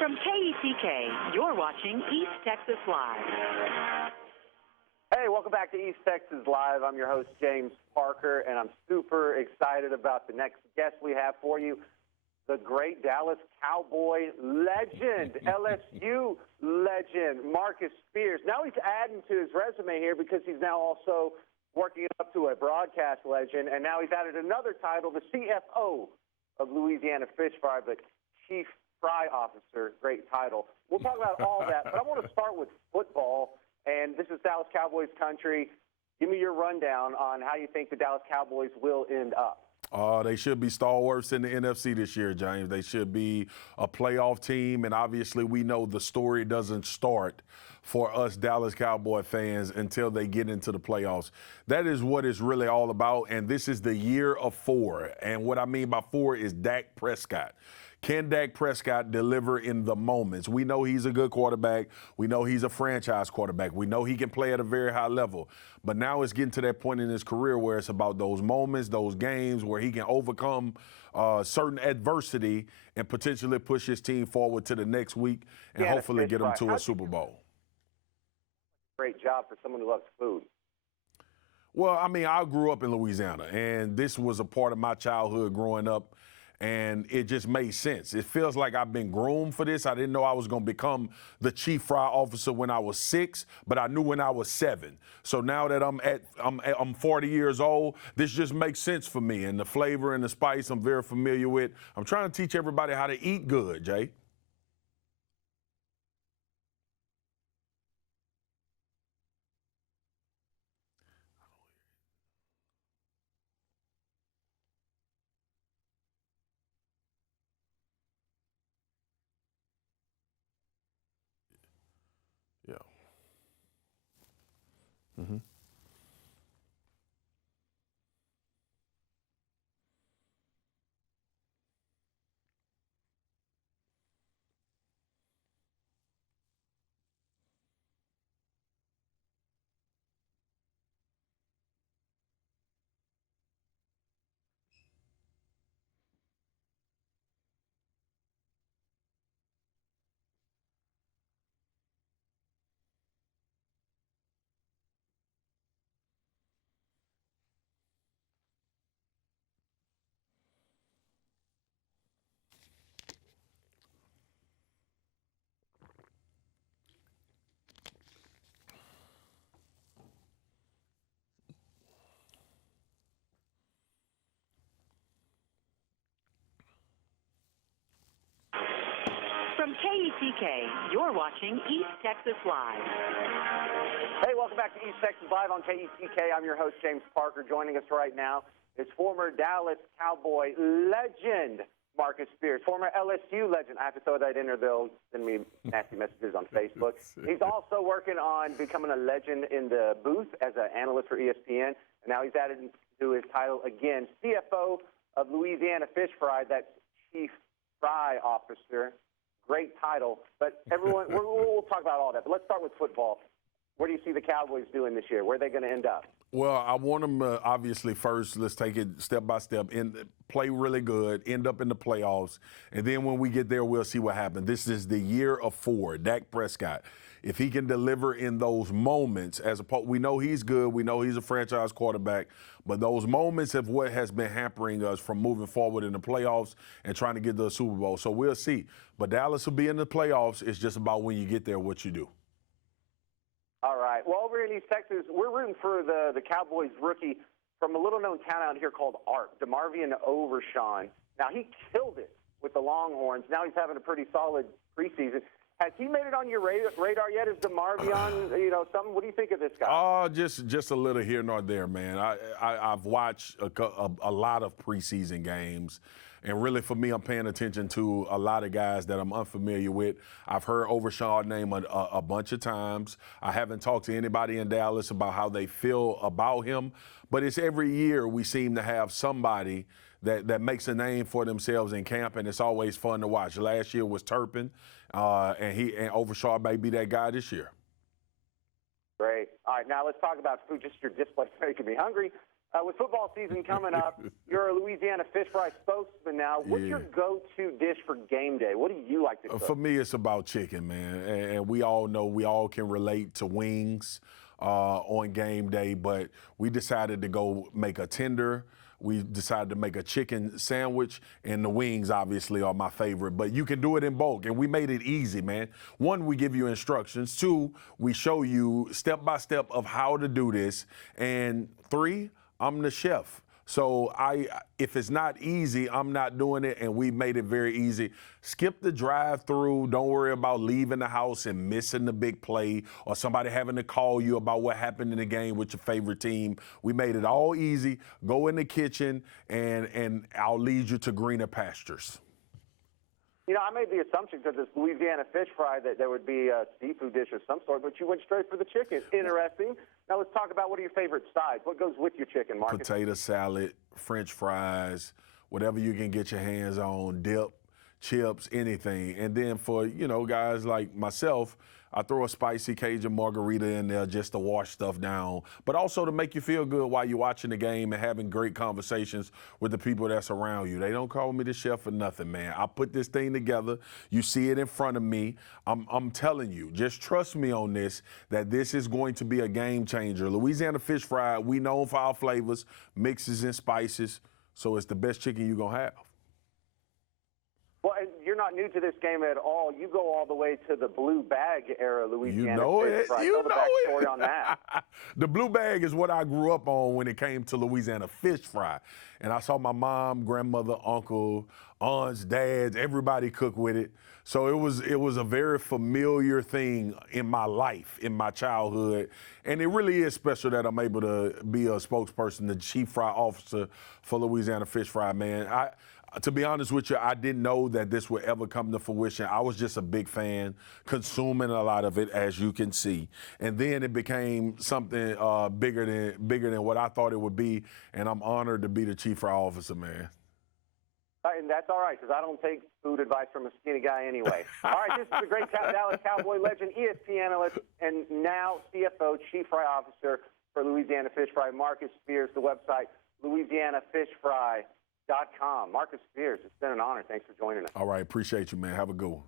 From KETK, you're watching East Texas Live. Hey, welcome back to East Texas Live. I'm your host, James Parker, and I'm super excited about the next guest we have for you, the great Dallas Cowboy legend, LSU legend, Marcus Spears. Now he's adding to his resume here because he's now also working up to a broadcast legend, and now he's added another title, the CFO of Louisiana Fish Fry, but Chief Fry Officer, great title. We'll talk about all that, but I want to start with football. And this is Dallas Cowboys country. Give me your rundown on how you think the Dallas Cowboys will end up. They should be stalwarts in the NFC this year, James. They should be a playoff team, and obviously we know the story doesn't start for us Dallas Cowboy fans until they get into the playoffs. That is what it's really all about, and this is the year of 4. And what I mean by 4 is Dak Prescott. Can Dak Prescott deliver in the moments? We know he's a good quarterback. We know he's a franchise quarterback. We know he can play at a very high level. But now it's getting to that point in his career where it's about those moments, those games where he can overcome certain adversity and potentially push his team forward to the next week and hopefully get them to a Super Bowl. Great job for someone who loves food. Well, I mean, I grew up in Louisiana, and this was a part of my childhood growing up. And it just made sense. It feels like I've been groomed for this. I didn't know I was going to become the chief fry officer when I was 6, but I knew when I was 7. So now that I'm 40 years old, this just makes sense for me. And the flavor and the spice I'm very familiar with. I'm trying to teach everybody how to eat good, Jay. Yeah. Mm-hmm. From KETK, you're watching East Texas Live. Hey, welcome back to East Texas Live on KETK. I'm your host, James Parker. Joining us right now is former Dallas Cowboy legend, Marcus Spears, former LSU legend. I have to throw that in there. They'll send me nasty messages on Facebook. He's also working on becoming a legend in the booth as an analyst for ESPN. And now he's added to his title again, CFO of Louisiana Fish Fry. That's Chief Fry Officer. Great title. But everyone, we'll talk about all that. But let's start with football. Where do you see the Cowboys doing this year? Where are they going to end up? Well, I want them obviously first, let's take it step by step, and play really good, end up in the playoffs, and then when we get there, we'll see what happens. This is the year of 4, Dak Prescott. If he can deliver in those moments, we know he's good, we know he's a franchise quarterback, but those moments of what has been hampering us from moving forward in the playoffs and trying to get to the Super Bowl. So we'll see. But Dallas will be in the playoffs. It's just about when you get there, what you do. All right. Well, over in East Texas, we're rooting for the Cowboys rookie from a little-known town out here called Art, DeMarvion Overshawn. Now, he killed it with the Longhorns. Now he's having a pretty solid preseason. Has he made it on your radar yet? Is DeMarvion, something? What do you think of this guy? Oh, just a little here nor there, man. I've watched a lot of preseason games. And really, for me, I'm paying attention to a lot of guys that I'm unfamiliar with. I've heard Overshawn name a bunch of times. I haven't talked to anybody in Dallas about how they feel about him. But it's every year we seem to have somebody that makes a name for themselves in camp, and it's always fun to watch. Last year was Turpin, and Overshawn may be that guy this year. Great. All right, now let's talk about food. Just your display making me hungry. With football season coming up, you're a Louisiana fish fry spokesman now. What's your go-to dish for game day? What do you like to cook? For me, it's about chicken, man. And we all know we all can relate to wings on game day, but we decided to go make a tender. We decided to make a chicken sandwich, and the wings obviously are my favorite, but you can do it in bulk, and we made it easy, man. One, we give you instructions. Two, we show you step by step of how to do this. And three, I'm the chef. So if it's not easy, I'm not doing it, and we made it very easy. Skip the drive-through. Don't worry about leaving the house and missing the big play or somebody having to call you about what happened in the game with your favorite team. We made it all easy. Go in the kitchen, and I'll lead you to greener pastures. You know, I made the assumption because it's Louisiana fish fry that there would be a seafood dish of some sort, but you went straight for the chicken. Interesting. Now let's talk about what are your favorite sides. What goes with your chicken, Marcus? Potato salad, French fries, whatever you can get your hands on, dip, chips, anything. And then for, guys like myself, I throw a spicy Cajun margarita in there just to wash stuff down, but also to make you feel good while you're watching the game and having great conversations with the people that's around you. They don't call me the chef for nothing, man. I put this thing together. You see it in front of me. I'm telling you, just trust me on this, that this is going to be a game changer. Louisiana fish fry, we known for our flavors, mixes and spices, so it's the best chicken you're going to have. Well, and you're not new to this game at all. You go all the way to the blue bag era, Louisiana. You know fish it. fry. You Tell the know backstory it. on that. The blue bag is what I grew up on when it came to Louisiana fish fry. And I saw my mom, grandmother, uncle, aunts, dads, everybody cook with it. So it was a very familiar thing in my life, in my childhood. And it really is special that I'm able to be a spokesperson, the chief fry officer for Louisiana fish fry, man. To be honest with you, I didn't know that this would ever come to fruition. I was just a big fan, consuming a lot of it, as you can see. And then it became something bigger than what I thought it would be, and I'm honored to be the chief fry officer, man. And that's all right, because I don't take food advice from a skinny guy anyway. All right, this is the great Dallas Cowboy legend, ESPN analyst, and now CFO, chief fry officer for Louisiana Fish Fry, Marcus Spears, the website, LouisianaFishFry.com. Marcus Spears, it's been an honor. Thanks for joining us. All right, appreciate you, man. Have a good one.